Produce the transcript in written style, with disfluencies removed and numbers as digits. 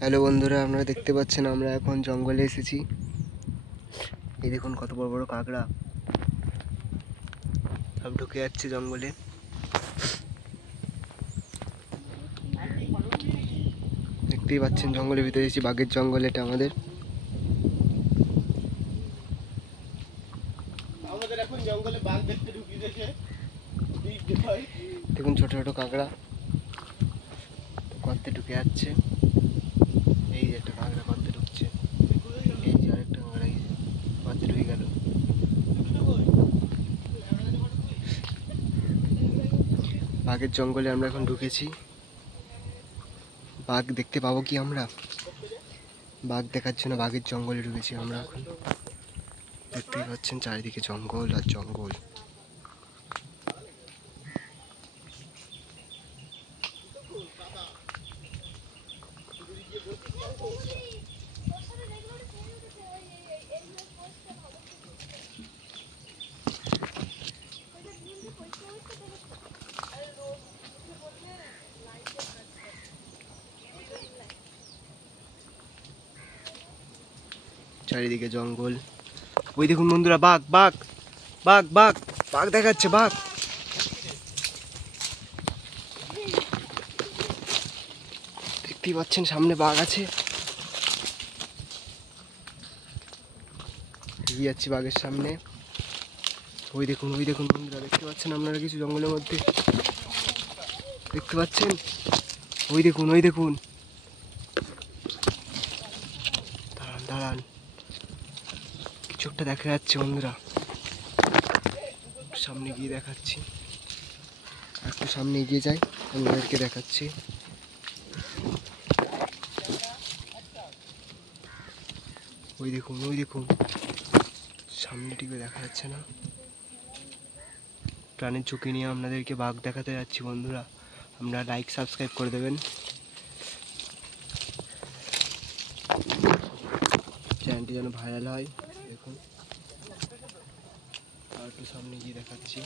হ্যালো বন্ধুরা, আপনারা দেখতে পাচ্ছেন আমরা এখন জঙ্গলে এসেছি। এই দেখুন কত বড় বড় কাঁকড়া সব ঢুকে যাচ্ছে জঙ্গলে। দেখতেই পাচ্ছেন জঙ্গলের ভিতরে এসেছি, বাঘের জঙ্গল এটা আমাদের। এখন জঙ্গলে বাঘ দেখতে ঢুকিয়ে দিয়েছে। দেখুন ছোট ছোট কাঁকড়া গর্তে ঢুকে যাচ্ছে। এই যে একটা কাঁকড়া গর্তে ঢুকছে, এই যে আরেকটা কাঁকড়া গর্তে ঢুকে গেল। বাঘের জঙ্গলে আমরা এখন ঢুকেছি। বাঘ দেখতে পাবো কি আমরা? বাঘ দেখার জন্য বাঘের জঙ্গলে ঢুকেছি আমরা এখন। দেখতেই পাচ্ছেন চারিদিকে জঙ্গল আর জঙ্গল। চারিদিকে জঙ্গল। ওই দেখুন বন্ধুরা, বাঘ বাঘ বাঘ বাঘ বাঘ দেখাচ্ছে। বাঘ দেখতেই পাচ্ছেন সামনে বাঘ আছে। এগিয়ে যাচ্ছি বাঘের সামনে। ওই দেখুন বন্ধুরা, দেখতে পাচ্ছেন আপনারা কিছু জঙ্গলের মধ্যে দেখতে পাচ্ছেন? ওই দেখুন দাঁড়ান দাঁড়ান, কিছু একটা দেখা যাচ্ছে বন্ধুরা। সামনে গিয়ে দেখাচ্ছি, একটু সামনে এগিয়ে যাই, আপনাদেরকে দেখাচ্ছি। ওই দেখুন সামনে টিকে দেখা যাচ্ছে না। প্রাণের ঝুঁকি নিয়ে আপনাদেরকে বাঘ দেখাতে যাচ্ছি বন্ধুরা। আপনারা লাইক সাবস্ক্রাইব করে দেবেন, চ্যানেলটি যেন ভাইরাল হয়। দেখুন আর একটু সামনে গিয়ে দেখাচ্ছি।